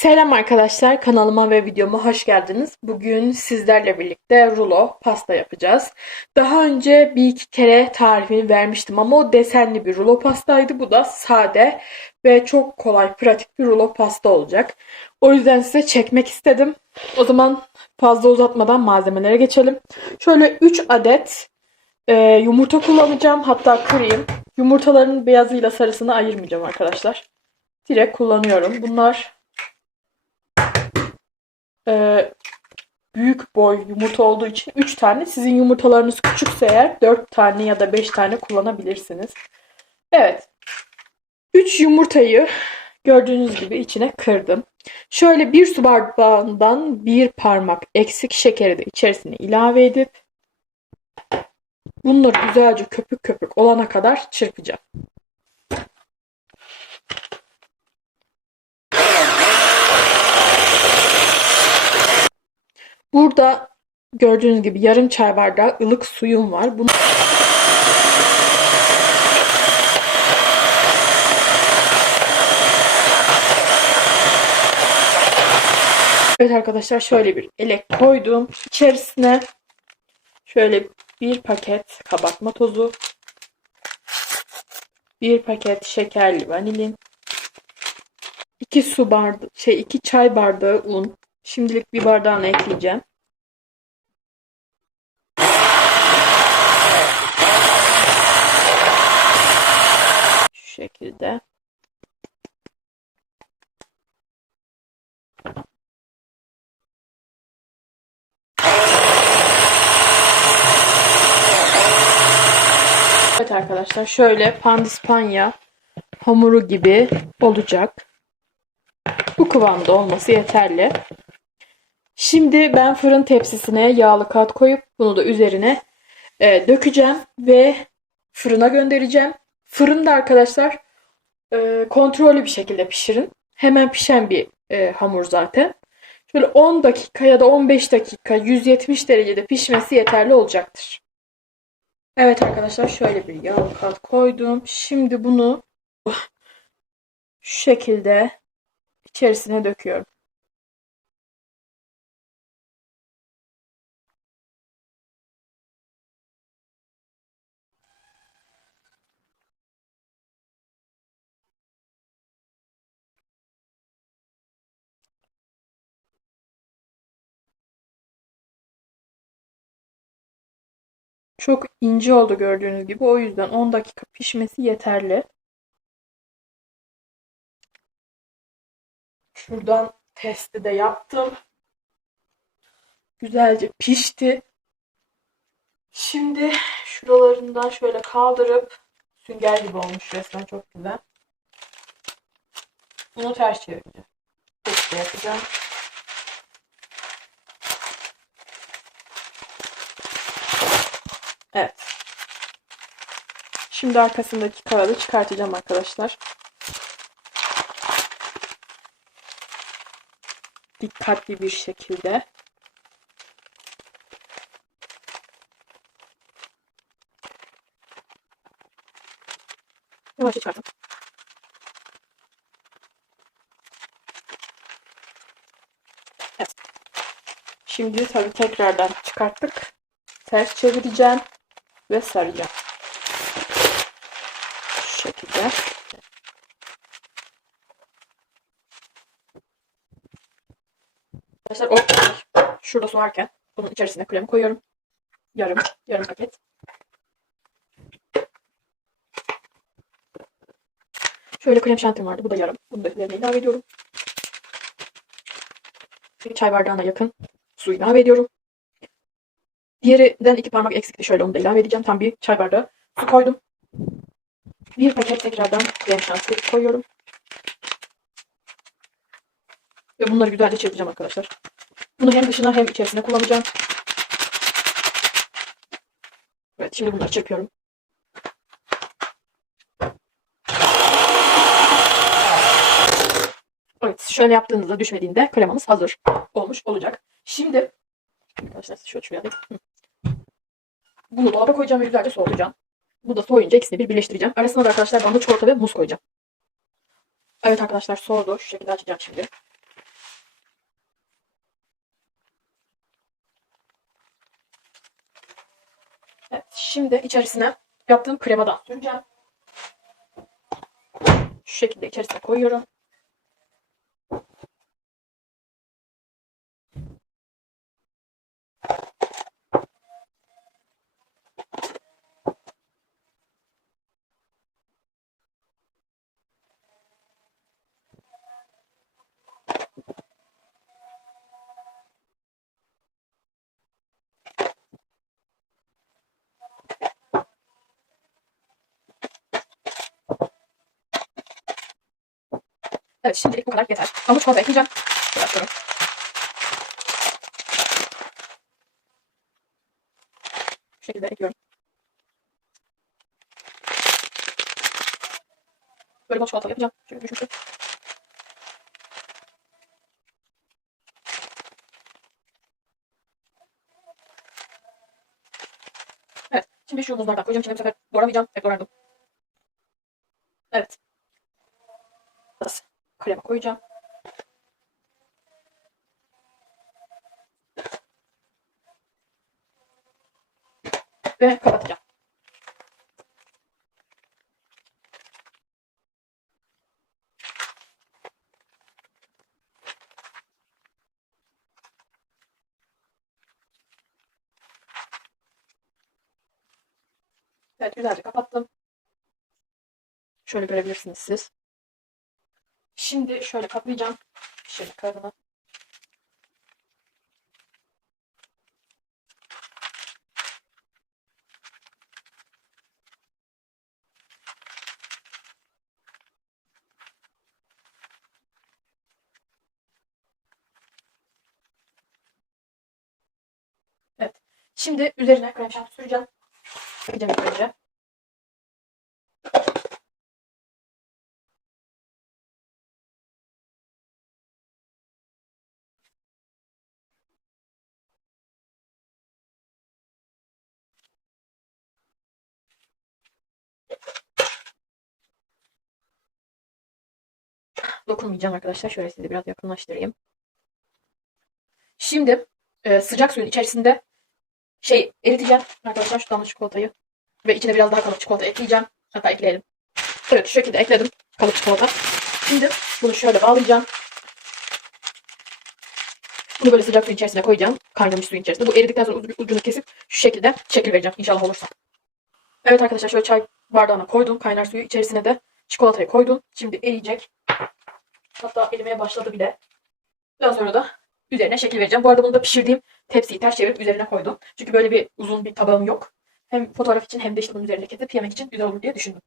Selam arkadaşlar, kanalıma ve videoma hoş geldiniz. Bugün sizlerle birlikte rulo pasta yapacağız. Daha önce bir iki kere tarifini vermiştim ama o desenli bir rulo pastaydı. Bu da sade ve çok kolay, pratik bir rulo pasta olacak. O yüzden size çekmek istedim. O zaman fazla uzatmadan malzemelere geçelim. Şöyle 3 adet e, yumurta kullanacağım. Hatta kırayım. Yumurtaların beyazıyla sarısını ayırmayacağım arkadaşlar. Direkt kullanıyorum. Bunlar e, büyük boy yumurta olduğu için 3 tane. Sizin yumurtalarınız küçükse eğer 4 tane ya da 5 tane kullanabilirsiniz. Evet. 3 yumurtayı gördüğünüz gibi içine kırdım. Şöyle bir su bardağından bir parmak eksik şekeri de içerisine ilave edip bunları güzelce köpük köpük olana kadar çırpacağım. Burada gördüğünüz gibi yarım çay bardağı ılık suyum var. Bunu Evet arkadaşlar şöyle bir elek koydum. İçerisine şöyle bir paket kabartma tozu, bir paket şekerli vanilin, iki su bardağı, şey iki çay bardağı un. Şimdilik bir bardağını ekleyeceğim. Şu şekilde. Evet arkadaşlar şöyle pandispanya hamuru gibi olacak. Bu kıvamda olması yeterli. Şimdi ben fırın tepsisine yağlı kağıt koyup bunu da üzerine e, dökeceğim ve fırına göndereceğim. Fırında arkadaşlar e, kontrollü bir şekilde pişirin. Hemen pişen bir e, hamur zaten. Şöyle 10 dakika ya da 15 dakika 170 derecede pişmesi yeterli olacaktır. Evet arkadaşlar şöyle bir yağlı kağıt koydum. Şimdi bunu şu şekilde içerisine döküyorum. Çok ince oldu gördüğünüz gibi. O yüzden 10 dakika pişmesi yeterli. Şuradan testi de yaptım. Güzelce pişti. Şimdi şuralarından şöyle kaldırıp sünger gibi olmuş resmen çok güzel. Bunu ters çevireceğim. Testi yapacağım. Evet. Şimdi arkasındaki kağıdı çıkartacağım arkadaşlar. Dikkatli bir şekilde. Yavaş çıkartın. Evet. Şimdi tabii tekrardan çıkarttık. Ters çevireceğim ve saracağım. Şu şekilde. Arkadaşlar o şurada soğarken bunun içerisine kremi koyuyorum. Yarım, yarım paket. Şöyle krem şantim vardı. Bu da yarım. Bunu da üzerine ilave ediyorum. Bir çay bardağına yakın su ilave ediyorum. Diğerinden iki parmak eksikti. Şöyle onu da ilave edeceğim. Tam bir çay bardağı su koydum. Bir paket tekrardan krem şanti koyuyorum. Ve bunları güzelce çırpacağım arkadaşlar. Bunu hem dışına hem içerisine kullanacağım. Evet şimdi bunları çırpıyorum. Evet şöyle yaptığınızda düşmediğinde kremanız hazır olmuş olacak. Şimdi arkadaşlar şöyle şuraya alayım. Bunu dolaba koyacağım ve güzelce soğutacağım. Bu da soğuyunca ikisini bir birleştireceğim. Arasına da arkadaşlar bambu çikolata ve muz koyacağım. Evet arkadaşlar soğudu. Şu şekilde açacağım şimdi. Evet, şimdi içerisine yaptığım kremadan süreceğim. Şu şekilde içerisine koyuyorum. Evet şimdilik bu kadar yeter. Ama çikolata ekleyeceğim. Bırakıyorum. Bu şekilde ekliyorum. Böyle bol çikolata yapacağım. Şöyle düşünsün. Evet. Şimdi şu muzlardan koyacağım. Şimdi bu sefer doğramayacağım. Hep doğrardım. Evet. Biraz krema koyacağım. Ve kapatacağım. Evet güzelce kapattım. Şöyle görebilirsiniz siz. Şimdi şöyle kaplayacağım. Şöyle kabına. Evet. Şimdi üzerine krem şanti süreceğim. Yapacağım ilk önce. Dokunmayacağım arkadaşlar. Şöyle size biraz yakınlaştırayım. Şimdi e, sıcak suyun içerisinde şey eriteceğim arkadaşlar şu damla çikolatayı. Ve içine biraz daha kalıp çikolata ekleyeceğim. Hatta ekleyelim. Evet şu şekilde ekledim kalıp çikolata. Şimdi bunu şöyle bağlayacağım. Bunu böyle sıcak suyun içerisine koyacağım. Kaynamış suyun içerisine. Bu eridikten sonra ucu- ucunu kesip şu şekilde şekil vereceğim. İnşallah olursa. Evet arkadaşlar şöyle çay bardağına koydum. Kaynar suyu içerisine de çikolatayı koydum. Şimdi eriyecek. Hatta erimeye başladı bile. Daha sonra da üzerine şekil vereceğim. Bu arada bunu da pişirdiğim tepsiyi ters çevirip üzerine koydum. Çünkü böyle bir uzun bir tabağım yok. Hem fotoğraf için hem de işte bunun üzerine kesip yemek için güzel olur diye düşündüm.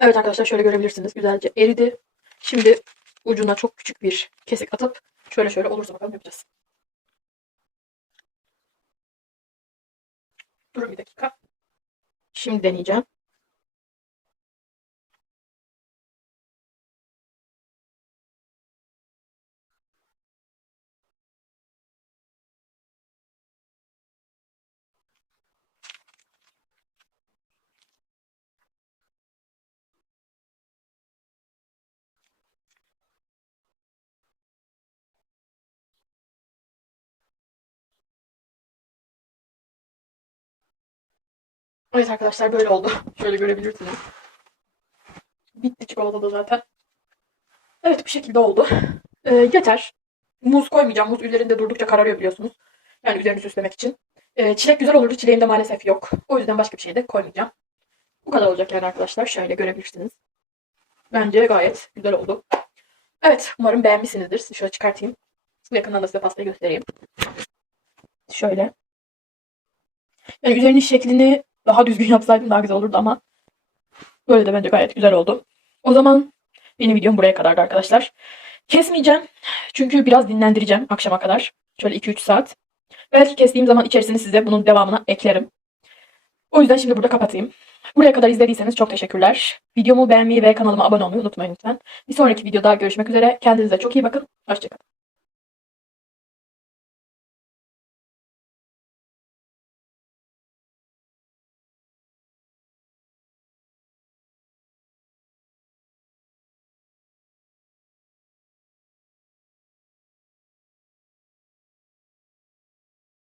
Evet arkadaşlar şöyle görebilirsiniz. Güzelce eridi. Şimdi ucuna çok küçük bir kesik atıp şöyle şöyle olursa bakalım yapacağız. Durun bir dakika. Şimdi deneyeceğim. Evet arkadaşlar böyle oldu. Şöyle görebilirsiniz. Bitti çikolata da zaten. Evet bu şekilde oldu. Ee, yeter. Muz koymayacağım. Muz üzerinde durdukça kararıyor biliyorsunuz. Yani üzerini süslemek için. Ee, çilek güzel olurdu. Çileğim de maalesef yok. O yüzden başka bir şey de koymayacağım. Bu kadar olacak yani arkadaşlar. Şöyle görebilirsiniz. Bence gayet güzel oldu. Evet umarım beğenmişsinizdir. Sizi şöyle çıkartayım. Yakından da size pastayı göstereyim. Şöyle. Yani üzerinin şeklini daha düzgün yapsaydım daha güzel olurdu ama böyle de bence gayet güzel oldu. O zaman benim videom buraya kadardı arkadaşlar. Kesmeyeceğim. Çünkü biraz dinlendireceğim akşama kadar. Şöyle 2-3 saat. Belki kestiğim zaman içerisine size bunun devamına eklerim. O yüzden şimdi burada kapatayım. Buraya kadar izlediyseniz çok teşekkürler. Videomu beğenmeyi ve kanalıma abone olmayı unutmayın lütfen. Bir sonraki videoda görüşmek üzere. Kendinize çok iyi bakın. Hoşçakalın.